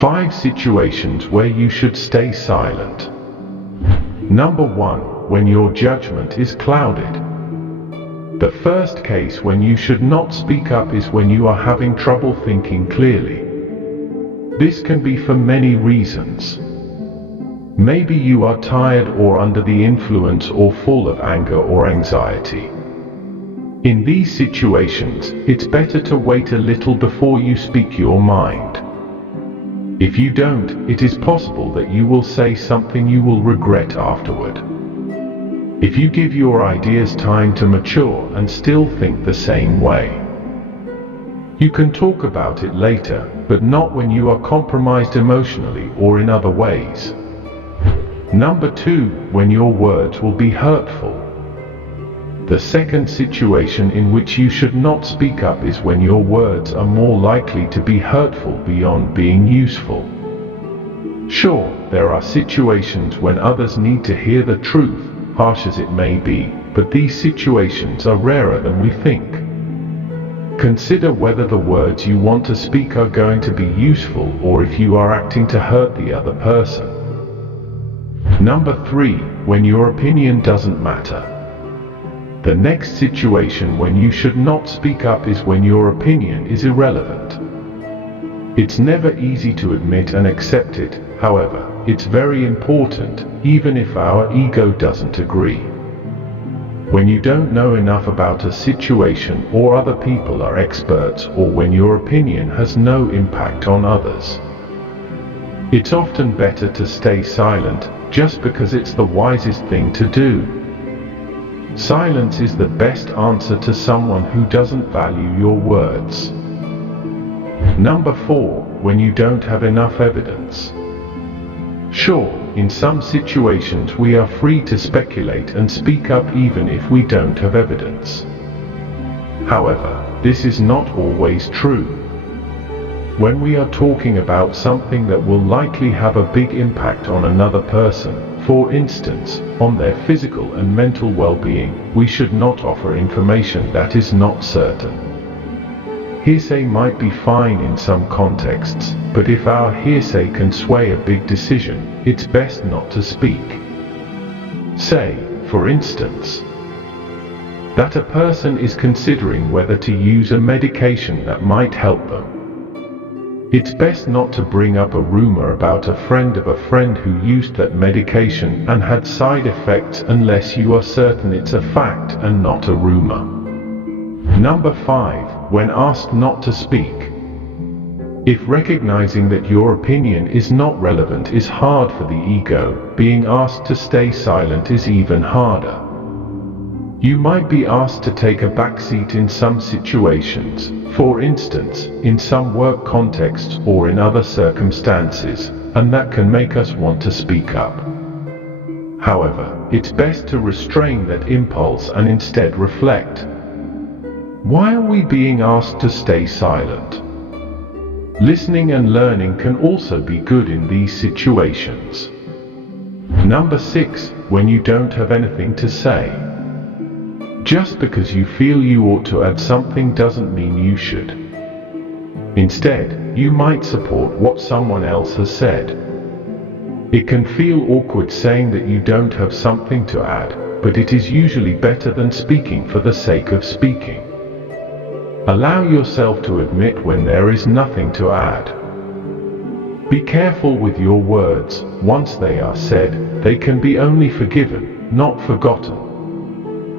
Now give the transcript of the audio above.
5 situations where you should stay silent. Number 1. When your judgment is clouded. The first case when you should not speak up is when you are having trouble thinking clearly. This can be for many reasons. Maybe you are tired or under the influence or full of anger or anxiety. In these situations, it's better to wait a little before you speak your mind. If you don't, it is possible that you will say something you will regret afterward. If you give your ideas time to mature and still think the same way, you can talk about it later, but not when you are compromised emotionally or in other ways. Number 2. When your words will be hurtful. The second situation in which you should not speak up is when your words are more likely to be hurtful beyond being useful. Sure, there are situations when others need to hear the truth, harsh as it may be, but these situations are rarer than we think. Consider whether the words you want to speak are going to be useful or if you are acting to hurt the other person. Number 3. When your opinion doesn't matter. The next situation when you should not speak up is when your opinion is irrelevant. It's never easy to admit and accept it, however, it's very important, even if our ego doesn't agree. When you don't know enough about a situation or other people are experts, or when your opinion has no impact on others, it's often better to stay silent, just because it's the wisest thing to do. Silence is the best answer to someone who doesn't value your words. Number 4. When you don't have enough evidence. Sure, in some situations we are free to speculate and speak up even if we don't have evidence. However, this is not always true. When we are talking about something that will likely have a big impact on another person, for instance, on their physical and mental well-being, we should not offer information that is not certain. Hearsay might be fine in some contexts, but if our hearsay can sway a big decision, it's best not to speak. Say, for instance, that a person is considering whether to use a medication that might help them. It's best not to bring up a rumor about a friend of a friend who used that medication and had side effects unless you are certain it's a fact and not a rumor. Number 5. When asked not to speak. If recognizing that your opinion is not relevant is hard for the ego, being asked to stay silent is even harder. You might be asked to take a backseat in some situations, for instance, in some work contexts or in other circumstances, and that can make us want to speak up. However, it's best to restrain that impulse and instead reflect. Why are we being asked to stay silent? Listening and learning can also be good in these situations. Number 6. When you don't have anything to say. Just because you feel you ought to add something doesn't mean you should. Instead, you might support what someone else has said. It can feel awkward saying that you don't have something to add, but it is usually better than speaking for the sake of speaking. Allow yourself to admit when there is nothing to add. Be careful with your words. Once they are said, they can be only forgiven, not forgotten.